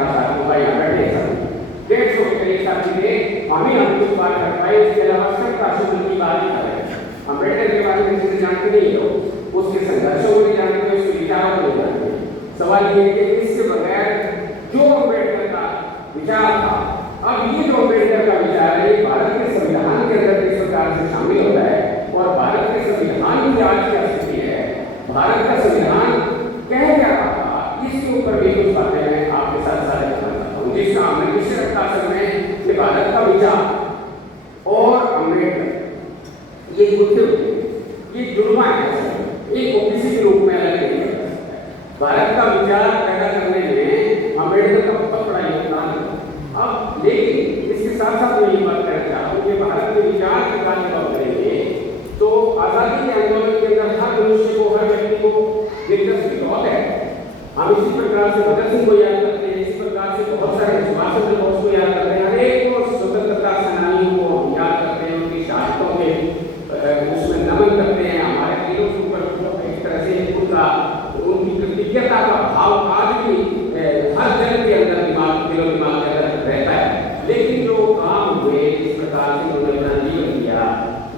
था साथियों का यहाँ बैठे सब 150 के करीब साथी थे, हम कुछ बात कर पाए। इसके अलावा संघ राष्ट्र की बात ही करें, अम्बेडकर के बारे में किसी जानते नहीं हो, उसके संघर्षों को नहीं जानते, उसके विचारों को नहीं जानते। सवाल ये है कि इसके बगैर जो अम्बेडकर का विचार था, अब ये जो अम्बेडकर का विचार है भारत के संविधान के अंदर किस प्रकार से शामिल होता है और भारत के संविधान की आज क्या स्थिति है, भारत का संविधान कह क्या रहा था, इसके ऊपर भी कुछ बातें मैं आपके साथ साझा करना चाहता हूँ। जिसका हमने विषय रखा समय कि भारत का विचार और अम्बेडकर ये ये जुड़वा है, एक ओबीसी के रूप में अलग नहीं है। भारत का विचार पैदा करने में अम्बेडकर का बहुत बड़ा योगदान है। अब लेकिन इसके साथ साथ मैं ये बात कहना चाहता हूँ कि भारत के विचार की बात जब करेंगे तो आजादी के आंदोलन के अंदर हर मनुष्य को, हर व्यक्ति को दिलचस्पी बहुत है। हम इसी प्रकार से भगत सिंह को याद करते हैं, इसी प्रकार से बहुत सारे सुभाष चंद्र बोस को याद करते हैं, हर एक को स्वतंत्रता सेनानियों को हम याद करते हैं, उनकी शहादतों के उसमें नमन करते हैं। हमारे दिलों के ऊपर एक तरह से उनकी कृतज्ञता का भाव आज भी हर जन के अंदर दिमाग के अंदर रहता है। लेकिन जो काम हुए इस प्रकार से उन्होंने अपना जीवन दिया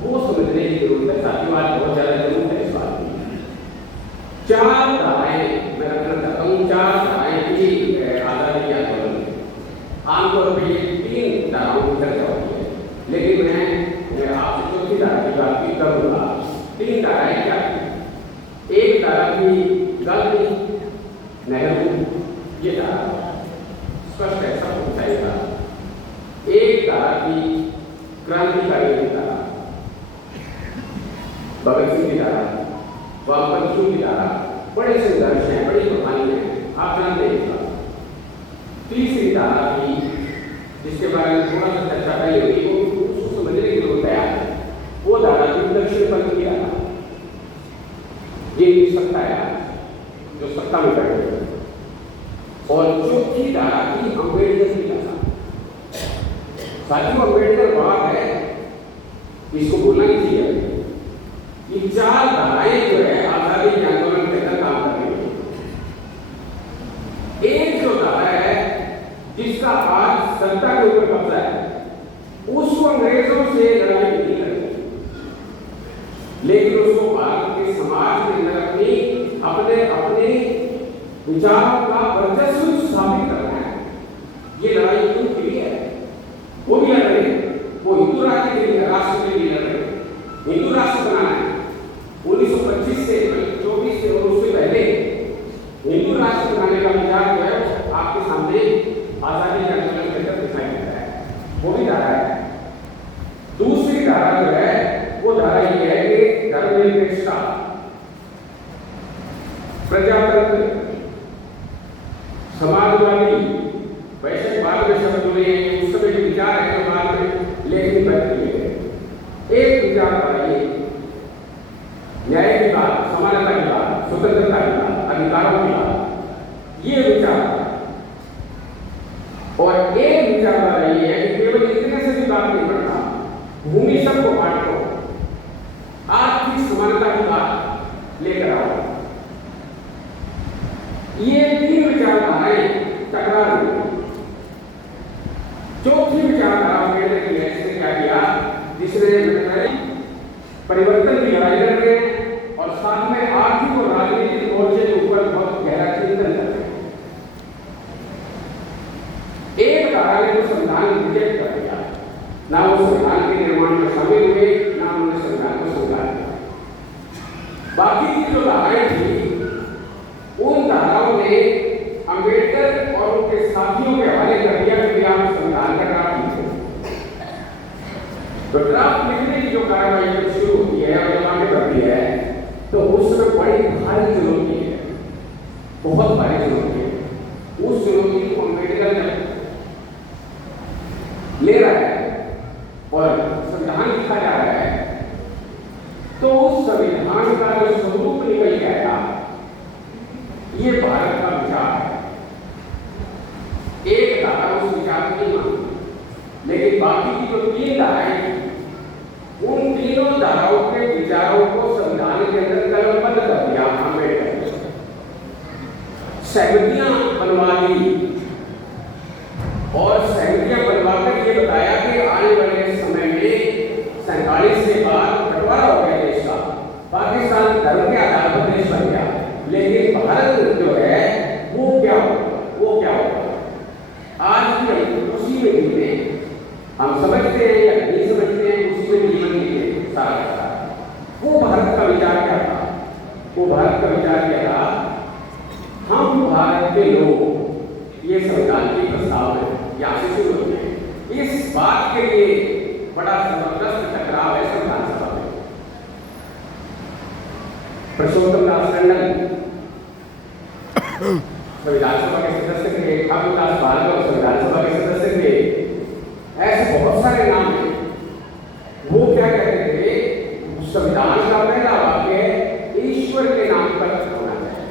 वो समझने की जरूरत है साथियों, आज बहुत ज्यादा जरूरत है इस बात की। 4 धाराएं मैं रखना चाहता हूँ, 4 धाराएं की आजादी के आंदोलन में आमतौर पर ये 3 धाराओं की चर्चा होती है, लेकिन मैं आपसे चौथी धारा की बात भी करूंगा। 3 धाराएं क्या थी? एक धारा थी गांधी नेहरू, ये धारा स्पष्ट है, सब कुछ चाहिए। एक धारा थी क्रांतिकारी की धारा, भगत सिंह की धारा, वामपंथियों की धारा, बड़े संघर्ष हैं, बड़ी कहानी है, आप जानते हैं। तीसरी धारा थी जिसके बारे में थोड़ा सा चर्चा करी होगी, वो उसको समझने की जरूरत है। वो धारा थी दक्षिणपंथ की धारा, ये सत्ता है जो सत्ता में बैठे। और चौथी धारा थी अम्बेडकर की धारा। साथियों अम्बेडकर बात है, इसको भूलना नहीं चाहिए। ये 4 धाराएं जो है आजादी के आंदोलन के अंदर काम कर रही है। एक जो धारा है जिसका आज सत्ता के ऊपर कब्जा है, उसको अंग्रेजों से लड़ाई नहीं करती, लेकिन उसको भारत के समाज के अंदर अपने विचारों का वर्चस्व स्थापित करना है। ये लड़ाई उनके लिए है, वो भी लड़ रहे हैं, वो हिंदू राज्य के लिए, राष्ट्र के लिए लड़ रहे हैं, हिंदू राष्ट्र बनाना है। 1925 से 24 से और उससे पहले हिंदू राष्ट्र बनाने का विचार जो है आपके सामने आजादी के आंदोलन के अंदर दिखाई देता है, वो भी धारा है। दूसरी धारा जो है वो धारा ये है कि धर्मनिरपेक्षता, प्रजातंत्र, समाजवादी, वैश्विकवाद में शब्द जुड़े हैं, उस समय के विचार है जो बाद में लेखन बन गए हैं। एक विचारधारा ये न्याय की बात, समानता की बात, स्वतंत्रता की बात, अधिकारों की बात, ये विचार। और एक विचारधारा ये है कि केवल इतने से भी बात नहीं करता, भूमि सबको बांटो, आर्थिक समानता की बात लेकर आओ। ये 3 विचारधाराएं टकरा रही हैं। चौथी विचारधारा अम्बेडकर की है, जिसने क्या किया, जिसने परिवर्तन की लड़ाई लड़ रहे हैं और साथ में आर्थिक और राजनीतिक मोर्चे के ऊपर बहुत गहरा चिंतन कर रहे हैं। एक धारा ने तो संविधान रिजेक्ट कर दिया, ना वो संविधान के निर्माण में शामिल हुए, ना उन्होंने संविधान को स्वीकार किया। बाकी की जो धाराएं थी उन धाराओं ने अम्बेडकर और उनके साथियों के हवाले कर दिया कि आप संविधान का ड्राफ्ट लिखो। तो ड्राफ्ट लिखने की जो कार्रवाई शुरू होती है और जब आगे बढ़ती है तो उसमें बड़ी भारी चुनौती है, बहुत भारी चुनौती है। उस चुनौती को अम्बेडकर ले रहा है और संविधान लिखा जा रहा है, तो उस संविधान का जो स्वरूप निकल के आया, ये भारत का विचार है। एक धारा उस विचार की नहीं मानती, लेकिन बाकी की जो 3 धाराएं, उन तीनों धाराओं के विचारों को संविधान के अंदर कलमबंद कर दिया अम्बेडकर। सहमतियां बनवा दी संविधान की प्रस्तावना यहाँ से शुरू होती है। इस बात के लिए बड़ा जबरदस्त टकराव है संविधान सभा में। पुरुषोत्तम दास टंडन संविधान सभा के सदस्य थे, ठाकुरदास भार्गव संविधान सभा के सदस्य थे, ऐसे बहुत सारे नाम हैं। वो क्या कहते थे, संविधान का पहला वाक्य ईश्वर के नाम पर होना चाहिए,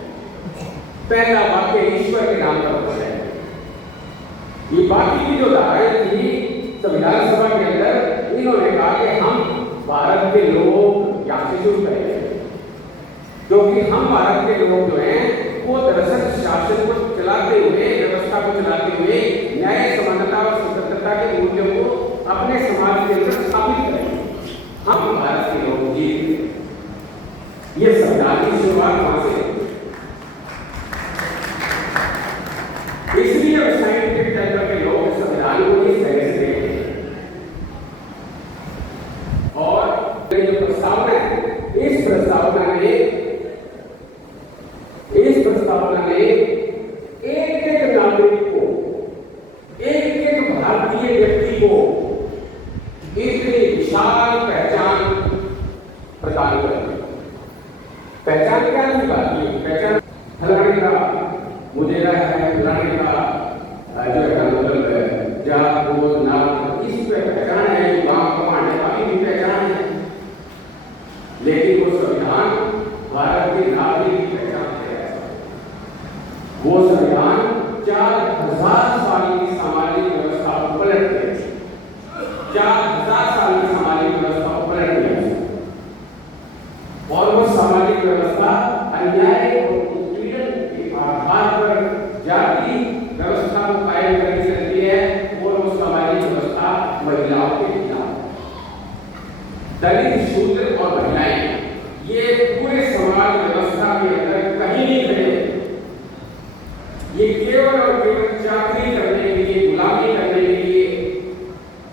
पहला वाक्य ईश्वर के नाम पर होना चाहिए। ये बाकी की जो धाराएं थी संविधान सभा के अंदर, इन्होंने कहा कि हम भारत के लोग यहाँ से शुरू करेंगे, क्योंकि हम भारत के लोग जो हैं वो दरअसल शासन को चलाते हुए, व्यवस्था को चलाते हुए न्याय, समानता और स्वतंत्रता के मूल्यों को अपने समाज के अंदर स्थापित करेंगे। हम भारत के लोग जीत। ये संविधान की शुरुआत वहां से, इसलिए साइंटिफिक टाइप के लोग संविधान को इस तरह से देखते हैं। और ये जो प्रस्तावना है, इस प्रस्तावना में एक एक नागरिक को, एक एक भारतीय व्यक्ति को इतनी विशाल पहचान प्रदान करती है। पहचान क्या की बात की? पहचान फलाने का मुदेरा है, फलाने का जो है मतलब जात गोद नाम, इस पे पहचान है, गांव कमांड वाली भी पहचान है। लेकिन वो संविधान भारत के नागरिक की पहचान है। वो संविधान 4000 साल की सामाजिक व्यवस्था को पलट दिया, 4000 साल की सामाजिक व्यवस्था को पलट दिया। और वो सामाजिक व्यवस्था अन्याय और उत्पीड़न के आधार पर जाति व्यवस्था को कायम करके चलती है, और वो सामाजिक व्यवस्था महिलाओं के खिलाफ, दलित, शूद्र और महिलाएं, ये पूरे समाज व्यवस्था के अंदर कहीं नहीं खड़े। ये केवल और केवल चाकरी करने के लिए, गुलामी करने के लिए,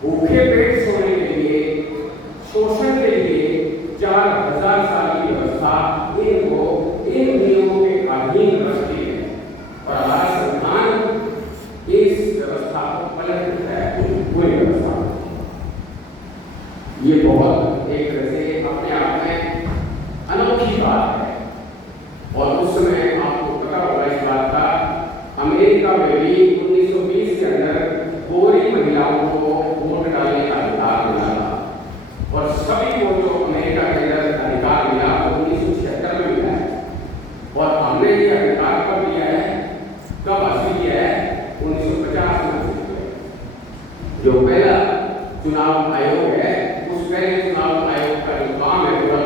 भूखे पेट सोने के लिए, शोषण के लिए 4000 साल की व्यवस्था इनको इन नियमों के अधीन रखती है। और हमारा संविधान इस व्यवस्था को पलट देता है, पूरी व्यवस्था। ये बहुत एक तरह से अपने आप में अनोखी बात है। और उस समय आपको पता होगा इस बात का, अमेरिका में भी 1920 के अंदर गोरी महिलाओं को वोट डालने का अधिकार मिला था। और सभी को जो अमेरिका के अंदर अधिकार मिला वो 1976 में मिला है। और हमने ये अधिकार कब लिया है, कब हासिल किया है? 1950 में हासिल किया है। जो पहला चुनाव आयोग है, उस पहले चुनाव आयोग का जो काम है पूरा